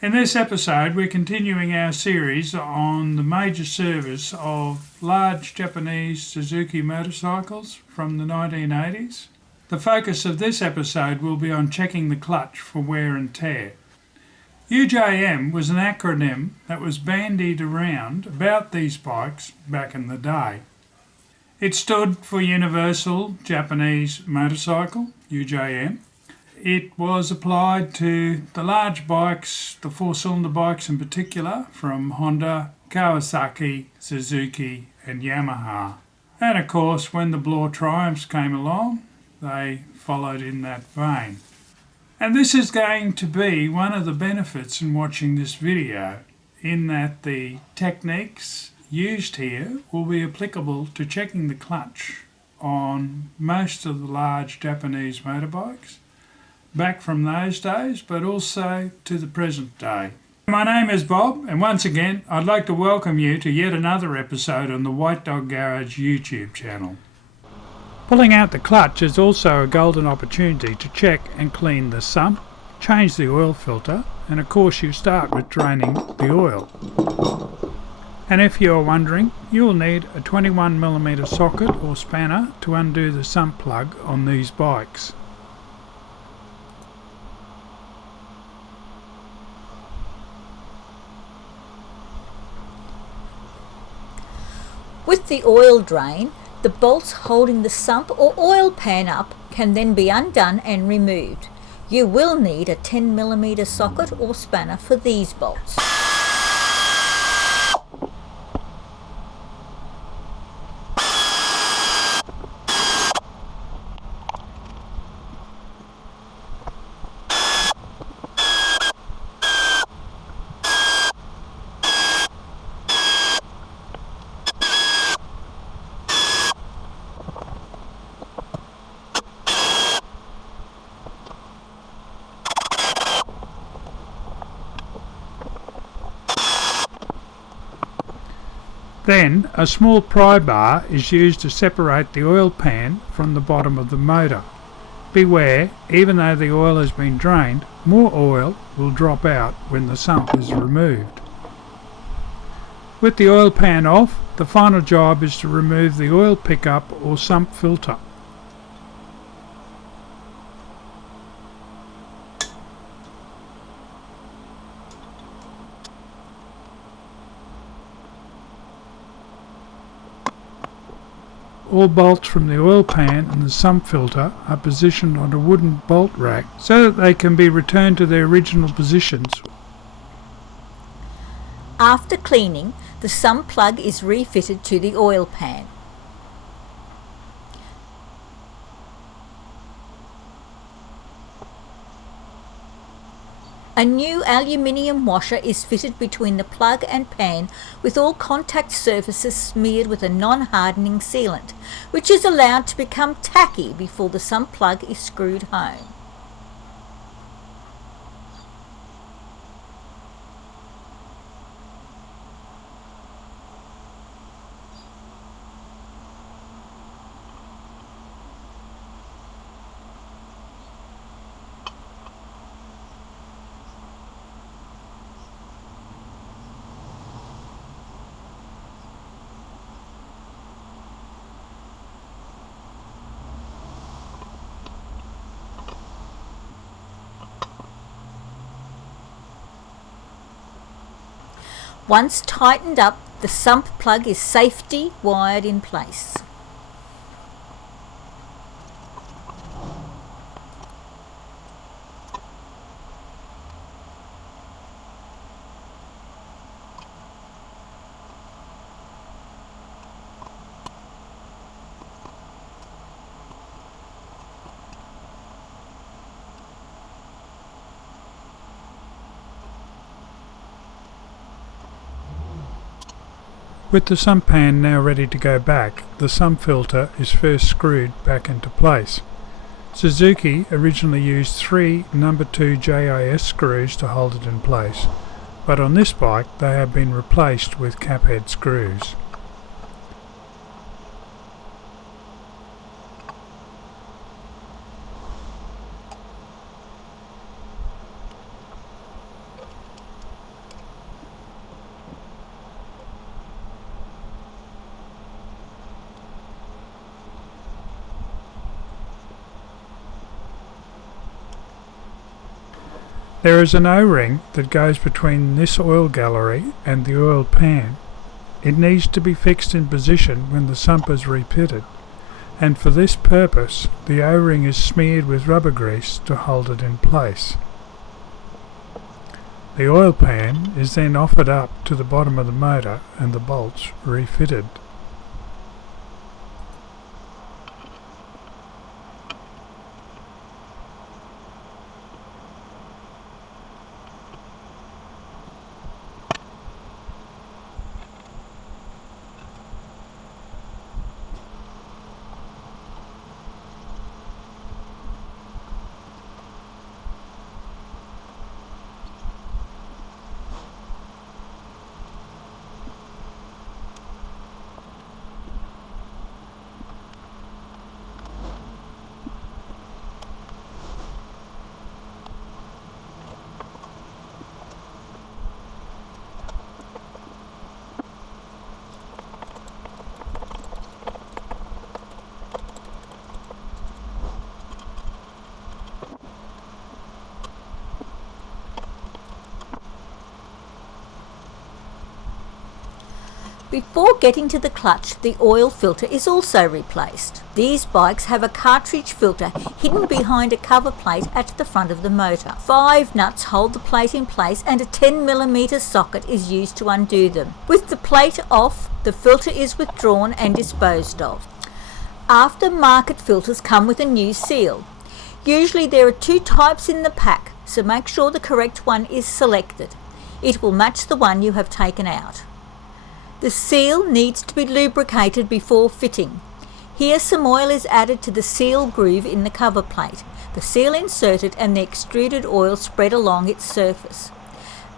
In this episode, we're continuing our series on the major service of large Japanese Suzuki motorcycles from the 1980s. The focus of this episode will be on checking the clutch for wear and tear. UJM was an acronym that was bandied around about these bikes back in the day. It stood for Universal Japanese Motorcycle, UJM. It was applied to the large bikes, the four-cylinder bikes in particular, from Honda, Kawasaki, Suzuki and Yamaha. And of course, when the Blore Triumphs came along, they followed in that vein. And this is going to be one of the benefits in watching this video, in that the techniques used here will be applicable to checking the clutch on most of the large Japanese motorbikes, back from those days, but also to the present day. My name is Bob, and once again, I'd like to welcome you to yet another episode on the White Dog Garage YouTube channel. Pulling out the clutch is also a golden opportunity to check and clean the sump, change the oil filter, and of course you start with draining the oil. And if you're wondering, you'll need a 21mm socket or spanner to undo the sump plug on these bikes. With the oil drain, the bolts holding the sump or oil pan up can then be undone and removed. You will need a 10mm socket or spanner for these bolts. Then a small pry bar is used to separate the oil pan from the bottom of the motor. Beware, even though the oil has been drained, more oil will drop out when the sump is removed. With the oil pan off, the final job is to remove the oil pickup or sump filter. All bolts from the oil pan and the sump filter are positioned on a wooden bolt rack so that they can be returned to their original positions. After cleaning, the sump plug is refitted to the oil pan. A new aluminium washer is fitted between the plug and pan, with all contact surfaces smeared with a non-hardening sealant, which is allowed to become tacky before the sump plug is screwed home. Once tightened up, the sump plug is safety wired in place. With the sump pan now ready to go back, the sump filter is first screwed back into place. Suzuki originally used 3 number 2 JIS screws to hold it in place, but on this bike they have been replaced with cap head screws. There is an O-ring that goes between this oil gallery and the oil pan. It needs to be fixed in position when the sump is refitted, and for this purpose the O-ring is smeared with rubber grease to hold it in place. The oil pan is then offered up to the bottom of the motor and the bolts refitted. Before getting to the clutch, the oil filter is also replaced. These bikes have a cartridge filter hidden behind a cover plate at the front of the motor. 5 nuts hold the plate in place and a 10mm socket is used to undo them. With the plate off, the filter is withdrawn and disposed of. Aftermarket filters come with a new seal. Usually there are 2 types in the pack, so make sure the correct one is selected. It will match the one you have taken out. The seal needs to be lubricated before fitting. Here some oil is added to the seal groove in the cover plate, the seal inserted and the extruded oil spread along its surface.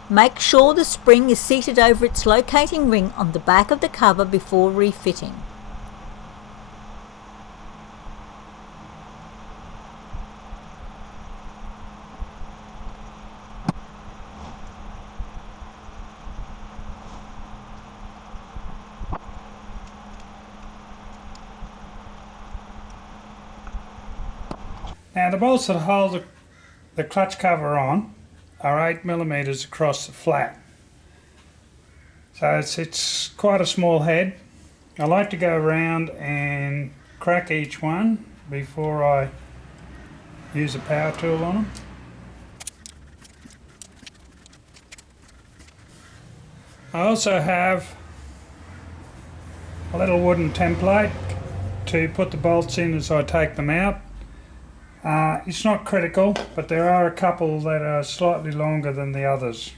Make sure the spring is seated over its locating ring on the back of the cover before refitting. Now the bolts that hold the clutch cover on are 8mm across the flat. So it's quite a small head. I like to go around and crack each one before I use a power tool on them. I also have a little wooden template to put the bolts in as I take them out. It's not critical, but there are a couple that are slightly longer than the others.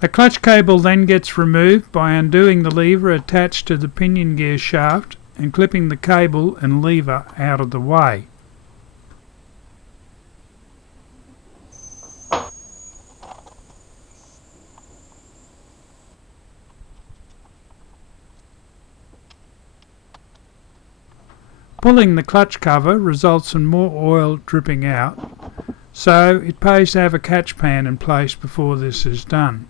The clutch cable then gets removed by undoing the lever attached to the pinion gear shaft and clipping the cable and lever out of the way. Pulling the clutch cover results in more oil dripping out, so it pays to have a catch pan in place before this is done.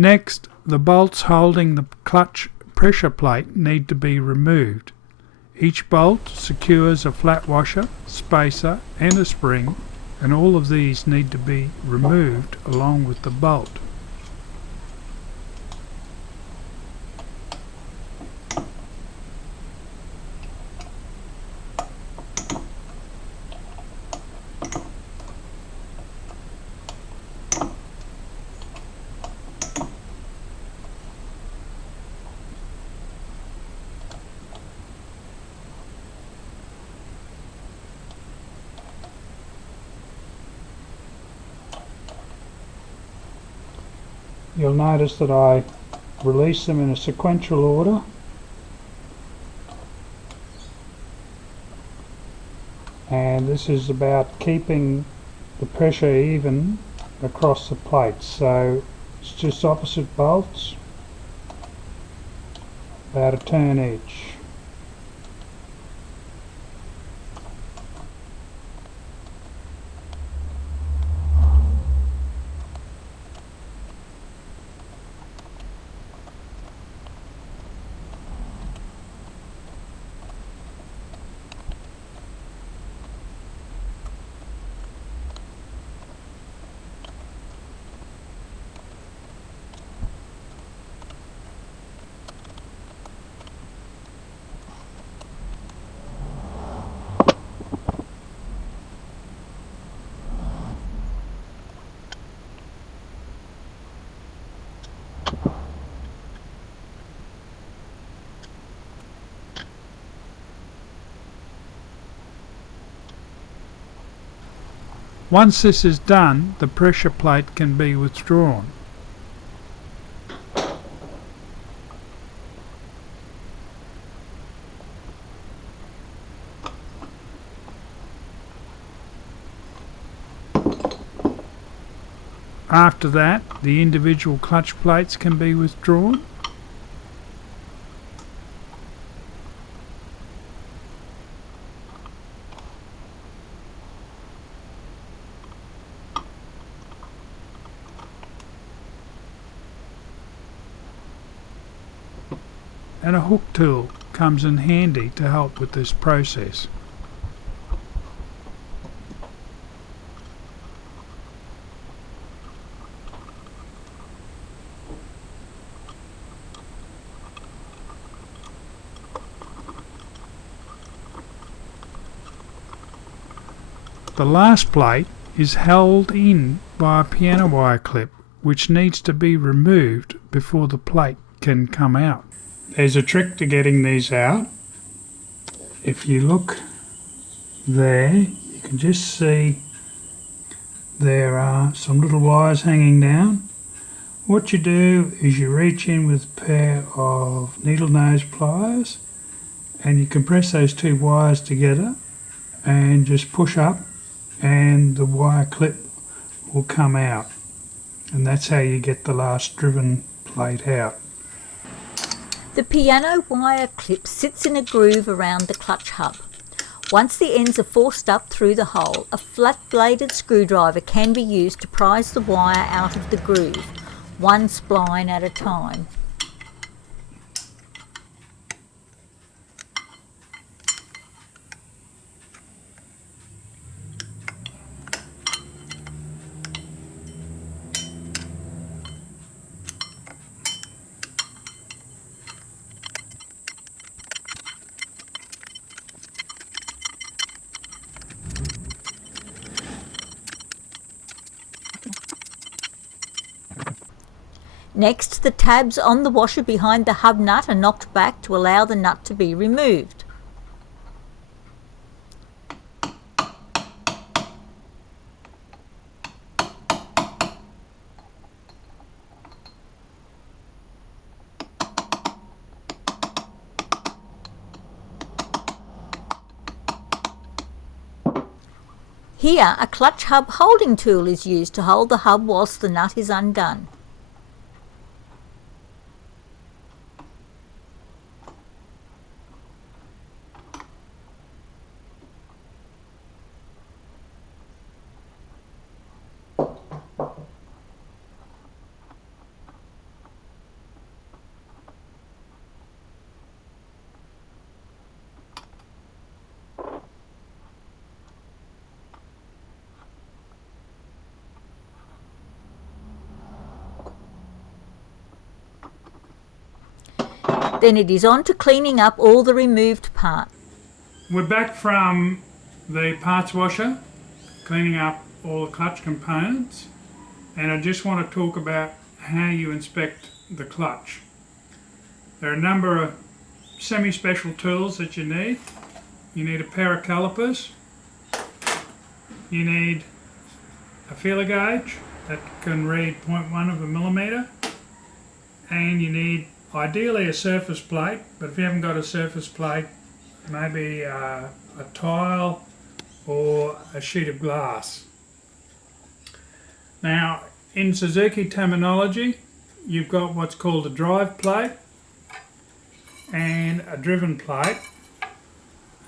Next, the bolts holding the clutch pressure plate need to be removed. Each bolt secures a flat washer, spacer and a spring, and all of these need to be removed along with the bolt. You'll notice that I release them in a sequential order. And this is about keeping the pressure even across the plate. So it's just opposite bolts. about a turn each. Once this is done, the pressure plate can be withdrawn. After that, the individual clutch plates can be withdrawn. And a hook tool comes in handy to help with this process. The last plate is held in by a piano wire clip, which needs to be removed before the plate can come out. There's a trick to getting these out. If you look there, you can just see there are some little wires hanging down. What you do is you reach in with a pair of needle nose pliers and you compress those two wires together and just push up and the wire clip will come out, and that's how you get the last driven plate out. The piano wire clip sits in a groove around the clutch hub. Once the ends are forced up through the hole, a flat-bladed screwdriver can be used to prise the wire out of the groove, one spline at a time. Next, the tabs on the washer behind the hub nut are knocked back to allow the nut to be removed. Here, a clutch hub holding tool is used to hold the hub whilst the nut is undone. Then it is on to cleaning up all the removed parts. We're back from the parts washer, cleaning up all the clutch components, and I just want to talk about how you inspect the clutch. There are a number of semi-special tools that you need. You need a pair of calipers, you need a feeler gauge that can read 0.1 of a millimetre, and you need ideally a surface plate, but if you haven't got a surface plate, maybe a tile or a sheet of glass. Now, in Suzuki terminology, you've got what's called a drive plate, and a driven plate,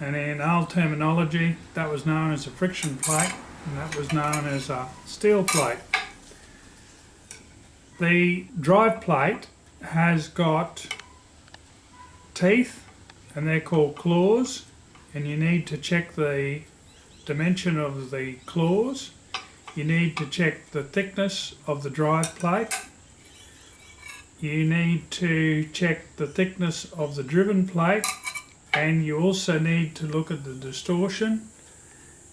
and in old terminology that was known as a friction plate and that was known as a steel plate. The drive plate has got teeth and they're called claws, and you need to check the dimension of the claws. You need to check the thickness of the drive plate. You need to check the thickness of the driven plate, and you also need to look at the distortion,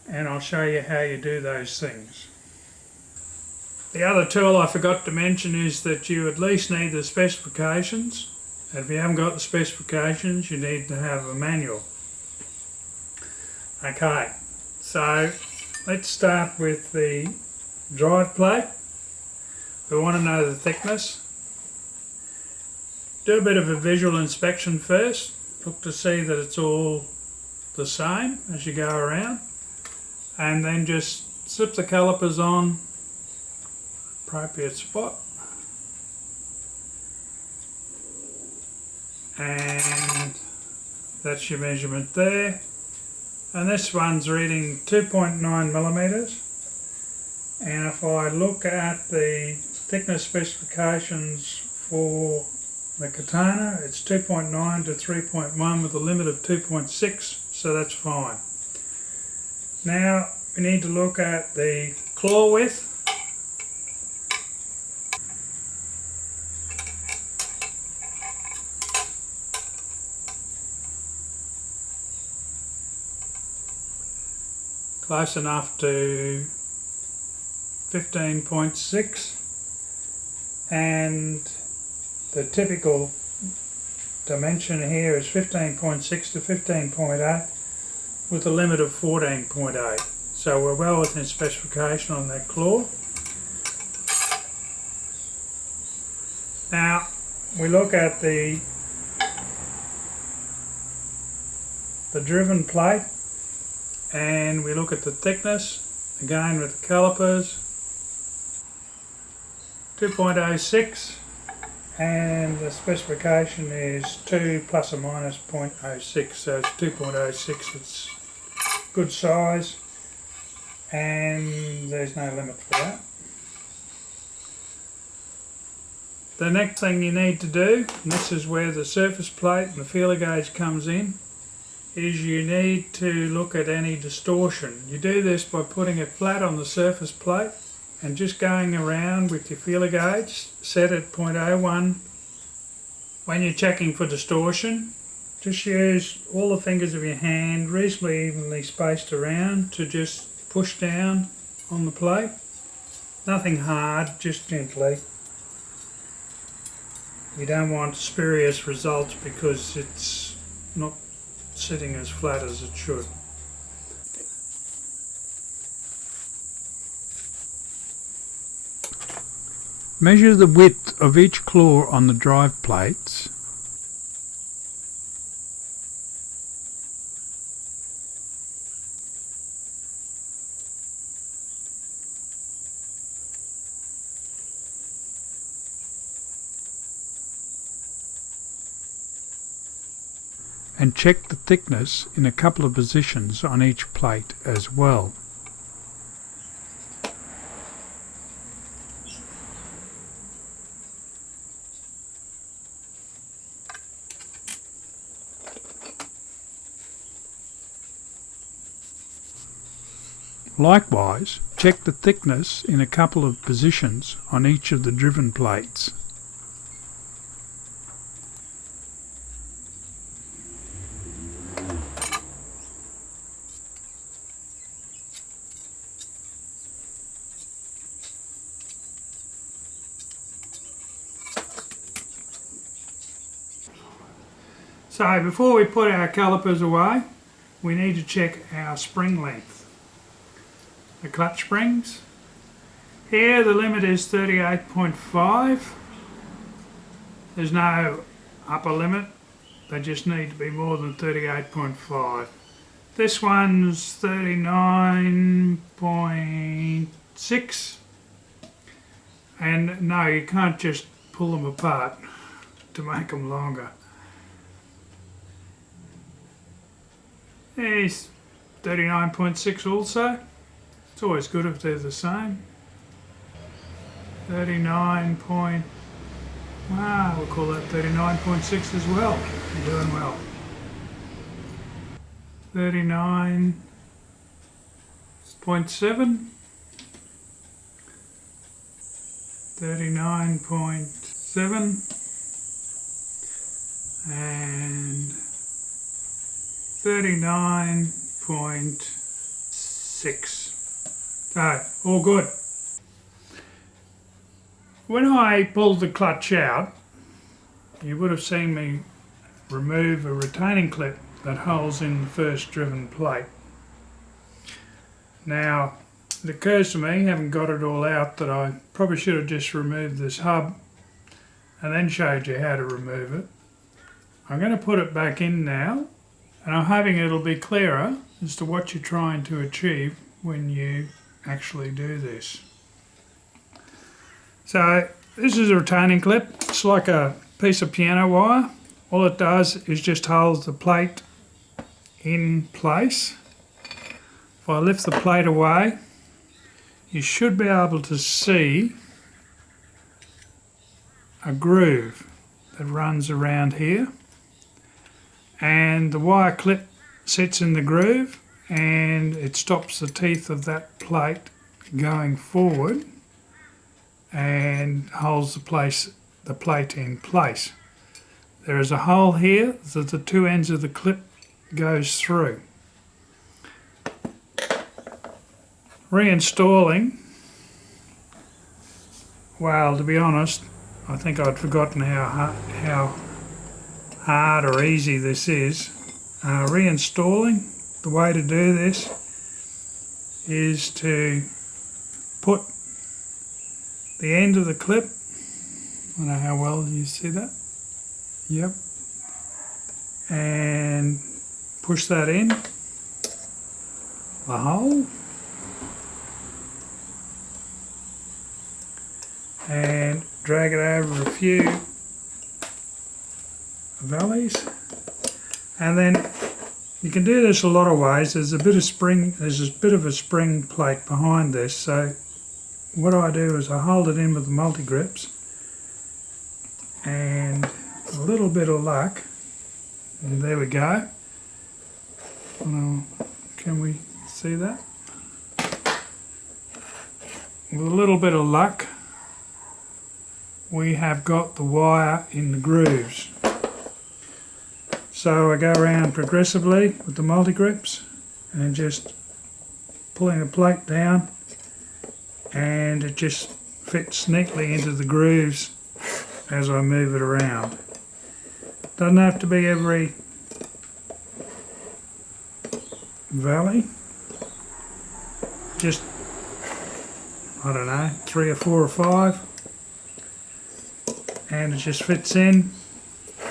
and I'll show you how you do those things. The other tool I forgot to mention is that you at least need the specifications, and if you haven't got the specifications you need to have a manual. Okay, so let's start with the drive plate. We want to know the thickness. Do a bit of a visual inspection first. Look to see that it's all the same as you go around, and then just slip the calipers on appropriate spot, and that's your measurement there. And this one's reading 2.9 millimeters, and if I look at the thickness specifications for the Katana, it's 2.9 to 3.1 with a limit of 2.6, so that's fine. Now we need to look at the claw width. Close enough to 15.6, and the typical dimension here is 15.6 to 15.8 with a limit of 14.8. So we're well within specification on that claw. Now we look at the driven plate, and we look at the thickness, again with the calipers, 2.06, and the specification is 2 plus or minus 0.06, so it's 2.06, it's good size, and there's no limit for that. The next thing you need to do, and this is where the surface plate and the feeler gauge comes in, is you need to look at any distortion. You do this by putting it flat on the surface plate and just going around with your feeler gauge set at 0.01. When you're checking for distortion, just use all the fingers of your hand reasonably evenly spaced around to just push down on the plate. Nothing hard, just gently. You don't want spurious results because it's not sitting as flat as it should. Measure the width of each claw on the drive plates and check the thickness in a couple of positions on each plate as well. Likewise, check the thickness in a couple of positions on each of the driven plates. So before we put our calipers away, we need to check our spring length. The clutch springs. Here the limit is 38.5. There's no upper limit, they just need to be more than 38.5. This one's 39.6, and no, you can't just pull them apart to make them longer. There's 39.6 also. It's always good if they're the same. 39 point, we'll call that 39.6 as well. You're doing well. 39.7. 39.7 and 39.6. So, all good. When I pulled the clutch out, you would have seen me remove a retaining clip that holds in the first driven plate. Now, it occurs to me, having got it all out, that I probably should have just removed this hub and then showed you how to remove it. I'm going to put it back in now, and I'm hoping it'll be clearer as to what you're trying to achieve when you actually do this. So this is a retaining clip. It's like a piece of piano wire. All it does is just holds the plate in place. If I lift the plate away, you should be able to see a groove that runs around here, and the wire clip sits in the groove and it stops the teeth of that plate going forward and holds the plate in place. There is a hole here that the two ends of the clip goes through. Reinstalling, well, to be honest, I think I'd forgotten how hard or easy this is. Reinstalling, the way to do this is to put the end of the clip, I don't know how well you see that, yep, and push that in the hole, and drag it over a few valleys, and then you can do this a lot of ways. There's a bit of a spring plate behind this, so what I do is I hold it in with the multi-grips, and a little bit of luck, and there we go. Can we see that? With a little bit of luck, we have got the wire in the grooves. So I go around progressively with the multi-grips and just pulling the plate down, and it just fits neatly into the grooves as I move it around. Doesn't have to be every valley, just, I don't know, 3 or 4 or 5, and it just fits in,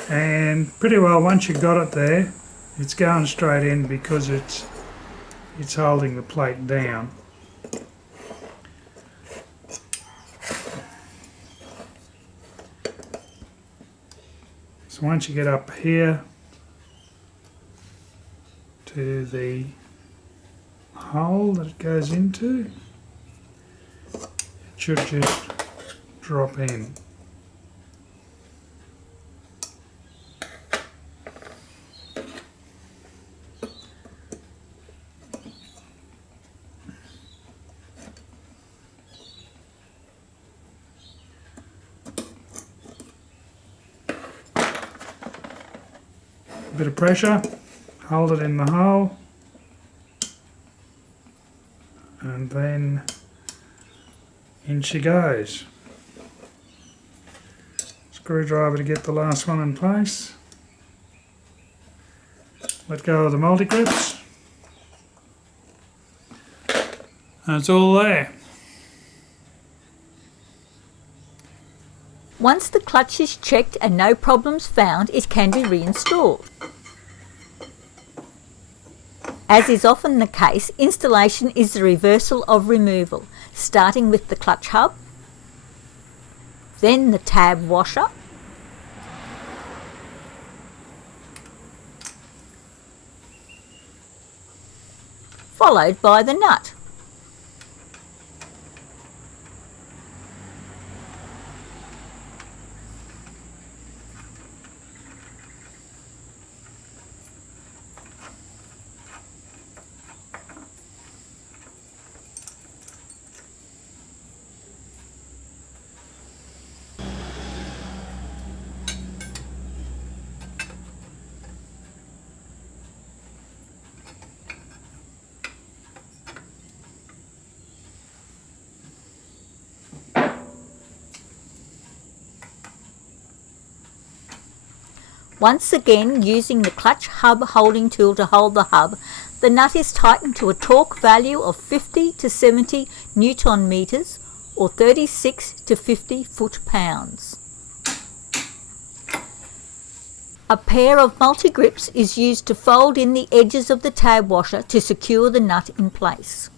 and pretty well once you've got it there, it's going straight in because it's holding the plate down. So once you get up here to the hole that it goes into, it should just drop in. Bit of pressure, hold it in the hole, and then in she goes. Screwdriver to get the last one in place. Let go of the multi-grips, and it's all there. Once the clutch is checked and no problems found, it can be reinstalled. As is often the case, installation is the reversal of removal, starting with the clutch hub, then the tab washer, followed by the nut. Once again, using the clutch hub holding tool to hold the hub, the nut is tightened to a torque value of 50 to 70 Newton meters or 36 to 50 foot-pounds. A pair of multi-grips is used to fold in the edges of the tab washer to secure the nut in place.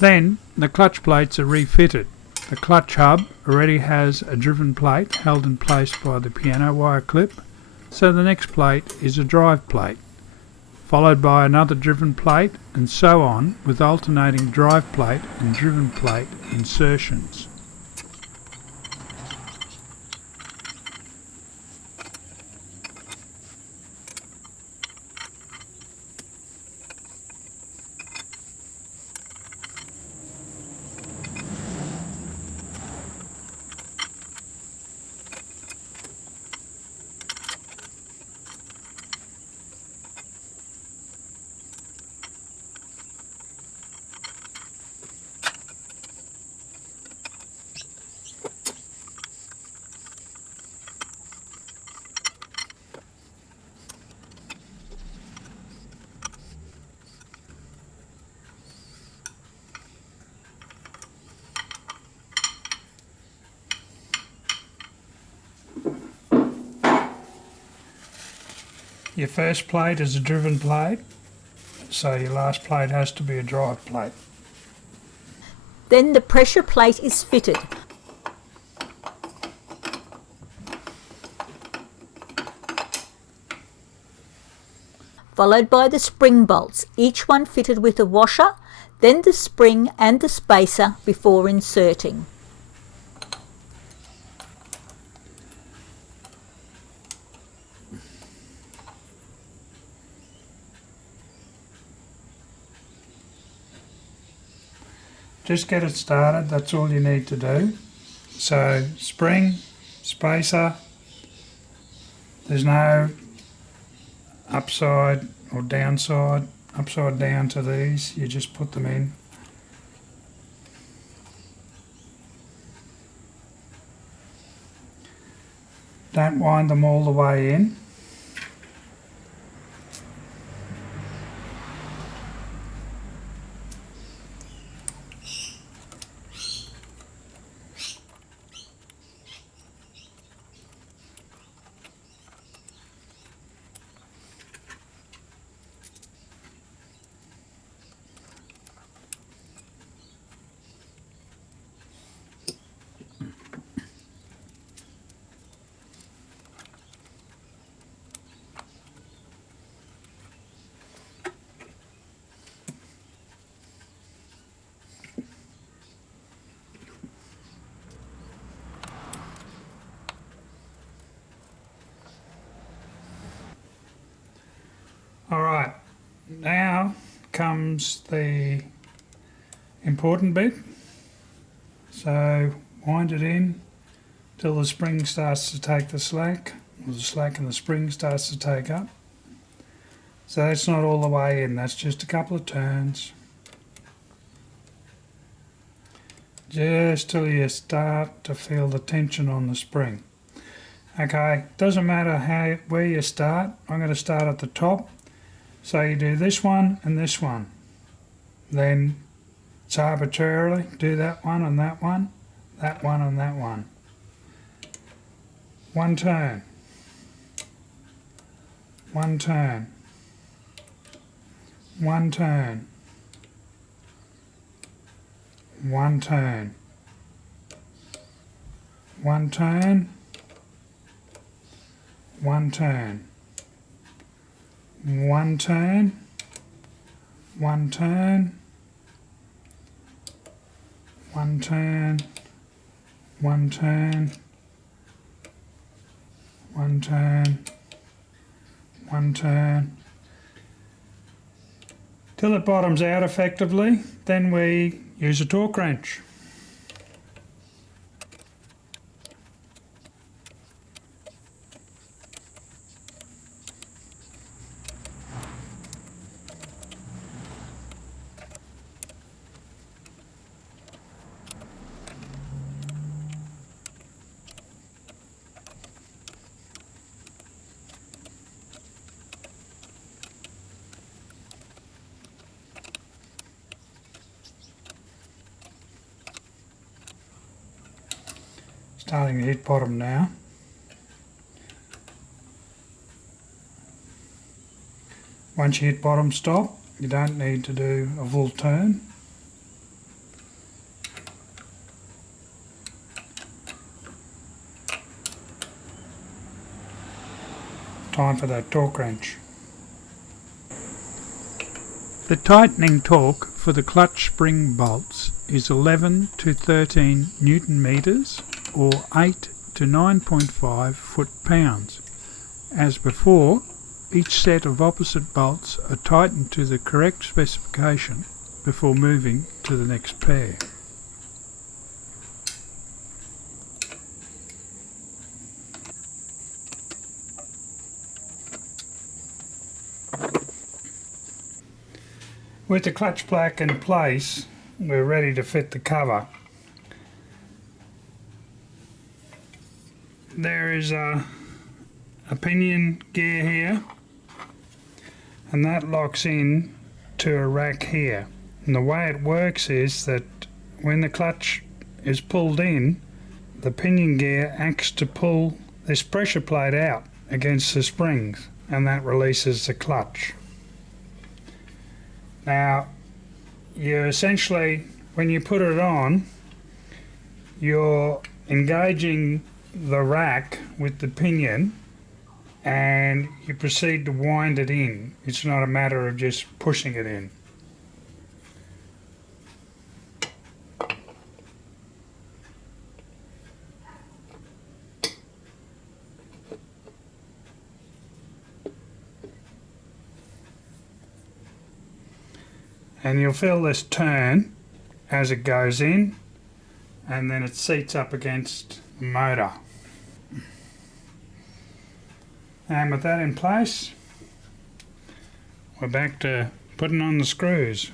Then the clutch plates are refitted. The clutch hub already has a driven plate held in place by the piano wire clip, so the next plate is a drive plate, followed by another driven plate, and so on with alternating drive plate and driven plate insertions. Your first plate is a driven plate, so your last plate has to be a drive plate. Then the pressure plate is fitted. Followed by the spring bolts, each one fitted with a washer, then the spring and the spacer before inserting. Just get it started, that's all you need to do. So spring, spacer, there's no upside or downside, upside down to these, you just put them in. Don't wind them all the way in. Alright, now comes the important bit. So wind it in till the spring starts to take the slack, or the slack and the spring starts to take up. So that's not all the way in, that's just a couple of turns. Just till you start to feel the tension on the spring. Okay, doesn't matter where you start, I'm going to start at the top. So you do this one and this one. Then It's arbitrarily. Do that one and that one, that one and that one. One turn. One turn. One turn. One turn. One turn. One turn. One turn. One turn. One turn. One turn. One turn. One turn. Till it bottoms out effectively, then we use a torque wrench. Starting to hit bottom now. Once you hit bottom, stop. You don't need to do a full turn. Time for that torque wrench. The tightening torque for the clutch spring bolts is 11 to 13 Newton meters or 8 to 9.5 foot-pounds. As before, each set of opposite bolts are tightened to the correct specification before moving to the next pair. With the clutch plaque in place, we're ready to fit the cover. There is a pinion gear here, and that locks in to a rack here. And the way it works is that when the clutch is pulled in, the pinion gear acts to pull this pressure plate out against the springs, and that releases the clutch. Now, you essentially, when you put it on, you're engaging the rack with the pinion and you proceed to wind it in. It's not a matter of just pushing it in. And you'll feel this turn as it goes in, and then it seats up against the motor. And with that in place, we're back to putting on the screws.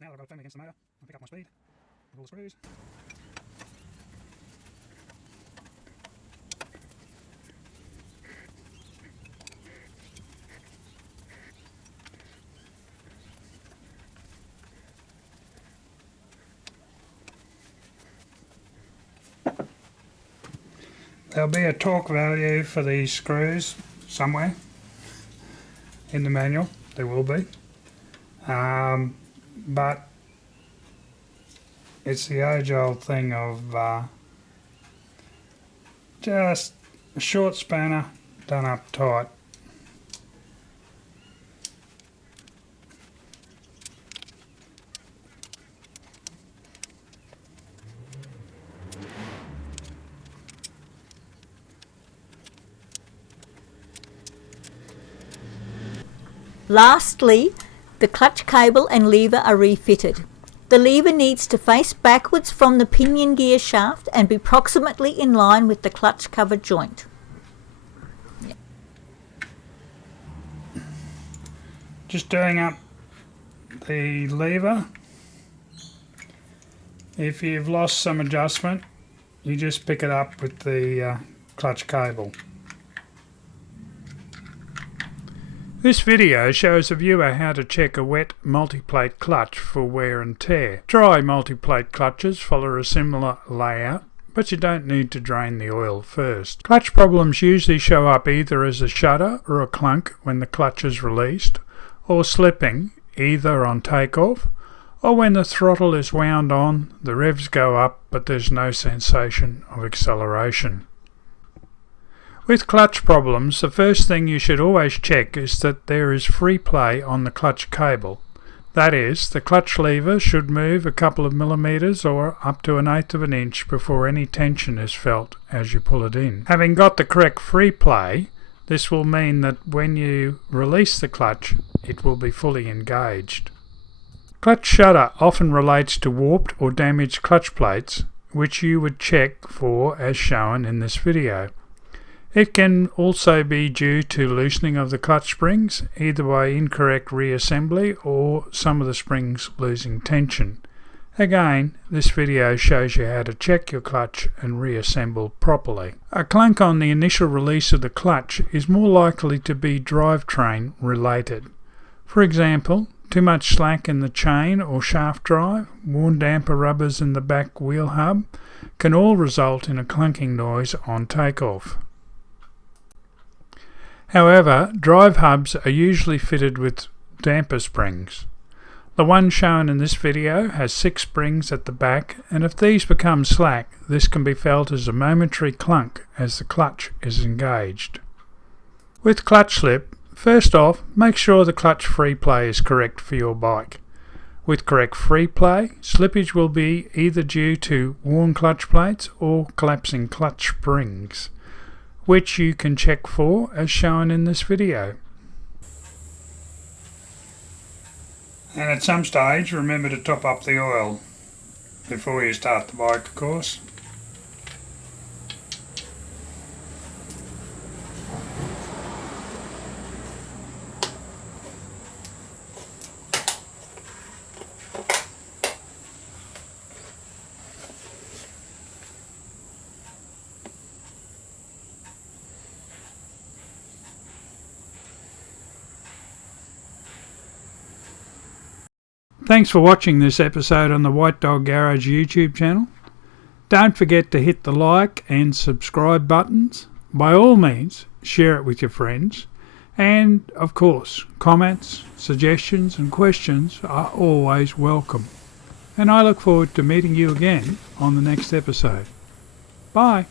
Now I've got it firmly against the motor, I'll pick up my speed, pull the screws. There'll be a torque value for these screws somewhere in the manual, there will be. But it's the age-old thing of just a short spanner done up tight. Lastly, The clutch cable and lever are refitted. The lever needs to face backwards from the pinion gear shaft and be approximately in line with the clutch cover joint. Just doing up the lever. If you've lost some adjustment, you just pick it up with the clutch cable. This video shows a viewer how to check a wet multiplate clutch for wear and tear. Dry multiplate clutches follow a similar layout, but you don't need to drain the oil first. Clutch problems usually show up either as a shudder or a clunk when the clutch is released, or slipping either on takeoff or when the throttle is wound on, the revs go up but there's no sensation of acceleration. With clutch problems, the first thing you should always check is that there is free play on the clutch cable. That is, the clutch lever should move a couple of millimeters or up to 1/8 of an inch before any tension is felt as you pull it in. Having got the correct free play, this will mean that when you release the clutch, it will be fully engaged. Clutch shudder often relates to warped or damaged clutch plates, which you would check for as shown in this video. It can also be due to loosening of the clutch springs, either by incorrect reassembly or some of the springs losing tension. Again, this video shows you how to check your clutch and reassemble properly. A clunk on the initial release of the clutch is more likely to be drivetrain related. For example, too much slack in the chain or shaft drive, worn damper rubbers in the back wheel hub can all result in a clunking noise on takeoff. However, drive hubs are usually fitted with damper springs. The one shown in this video has 6 springs at the back, and if these become slack, this can be felt as a momentary clunk as the clutch is engaged. With clutch slip, first off, make sure the clutch free play is correct for your bike. With correct free play, slippage will be either due to worn clutch plates or collapsing clutch springs, which you can check for as shown in this video. And at some stage, remember to top up the oil before you start the bike, of course. Thanks for watching this episode on the White Dog Garage YouTube channel. Don't forget to hit the like and subscribe buttons. By all means, share it with your friends. And, of course, comments, suggestions and questions are always welcome. And I look forward to meeting you again on the next episode. Bye.